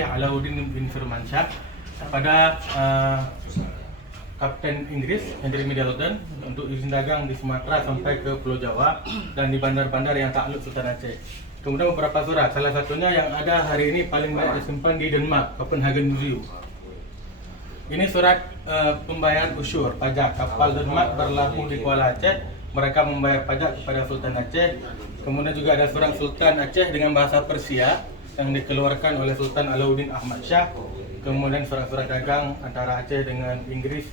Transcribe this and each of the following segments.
Aceh Alauddin bin Firmansyah kepada Kapten Inggris Henry Middleton untuk izin dagang di Sumatera sampai ke Pulau Jawa dan di bandar-bandar yang takluk Sultan Aceh. Kemudian beberapa surat, salah satunya yang ada hari ini paling banyak disimpan di Denmark, Copenhagen Museum. Ini surat pembayaran usyur pajak kapal Denmark berlabuh di Kuala Aceh. Mereka membayar pajak kepada Sultan Aceh. Kemudian juga ada surat Sultan Aceh dengan bahasa Persia yang dikeluarkan oleh Sultan Alauddin Ahmad Shah. Kemudian surat-surat dagang antara Aceh dengan Inggris,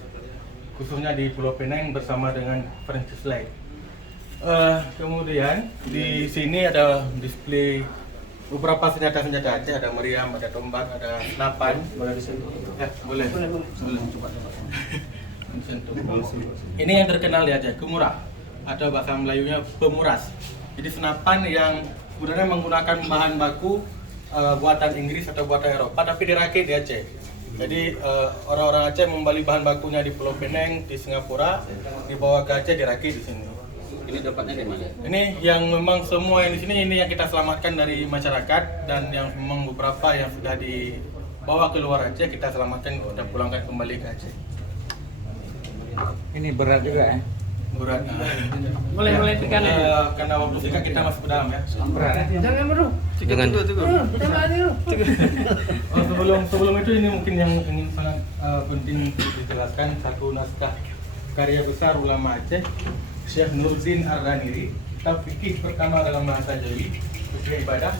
khususnya di Pulau Penang bersama dengan Francis Light. Kemudian di sini ada display beberapa senjata-senjata Aceh, ada meriam, ada tombak, ada senapan. Boleh disentuh? Ya, boleh. Coba. Ini yang terkenal di Aceh, kemurah atau bahasa Melayunya pemuras. Jadi senapan yang sebenarnya menggunakan bahan baku buatan Inggris atau buatan Eropa, tapi dirakit di Aceh. Jadi orang-orang Aceh membeli bahan bakunya di Pulau Penang, di Singapura, dibawa ke Aceh dirakit di sini. Ini dapatnya di mana? Ini yang memang semua yang di sini ini yang kita selamatkan dari masyarakat, dan yang memang beberapa yang sudah dibawa ke luar Aceh kita selamatkan, kita pulangkan kembali ke Aceh. Ini berat juga ya? Berat. Boleh tekan ya. Karena waktu singkat kita masuk ke dalam ya. Berat. Jangan bro. Jangan. Jangan dulu. Sebelum itu ini mungkin yang ingin sangat penting untuk dijelaskan, satu naskah karya besar ulama Aceh, Syekh Nuruddin Ar-Raniri, kitab fikih pertama dalam bahasa Jawi, fikih ibadah,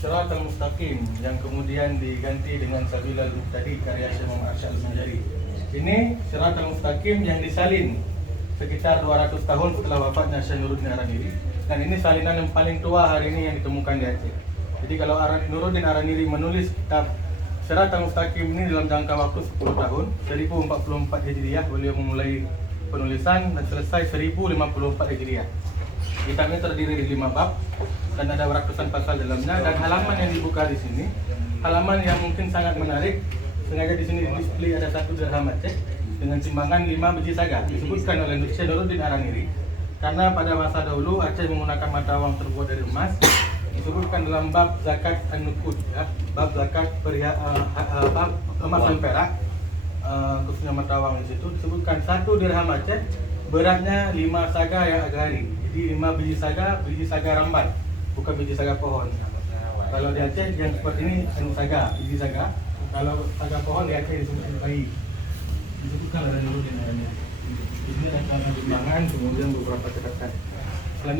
Shiratal Mustaqim, yang kemudian diganti dengan Sabilal Muhtadi karya Syekh Muhammad Arsyad Al-Manjari. Ini Shiratal Mustaqim yang disalin sekitar 200 tahun setelah wafatnya Syekh Nuruddin Ar-Raniri, dan ini salinan yang paling tua hari ini yang ditemukan di Aceh. Jadi kalau Nuruddin Ar-Raniri menulis kitab Shiratal Mustaqim ini dalam jangka waktu 10 tahun, 1044 Hijriah beliau memulai penulisan dan selesai 1054 Hijriah. Kitab ini terdiri dari 5 bab dan ada ratusan pasal dalamnya, dan halaman yang dibuka di sini, halaman yang mungkin sangat menarik. Sengaja di sini display ada satu dirham Aceh dengan timbangan 5 biji saga, disebutkan oleh Syekh Nuruddin Ar-Raniri karena pada masa dahulu Aceh menggunakan mata uang terbuat dari emas. Disebutkan dalam bab zakat an-nuqud ya, bab zakat bab emas dan perak, khususnya mata uang di situ disebutkan 1 dirham Aceh beratnya 5 saga yang agari. Jadi 5 biji saga rambat, bukan biji saga pohon. Kalau di Aceh yang seperti ini saga, biji saga. Kalau saga pohon di Aceh disebut bayi. Disebutkan oleh Nuruddin Ar-Raniri. Ini ada timbangan, kemudian beberapa catatan. Selanjutnya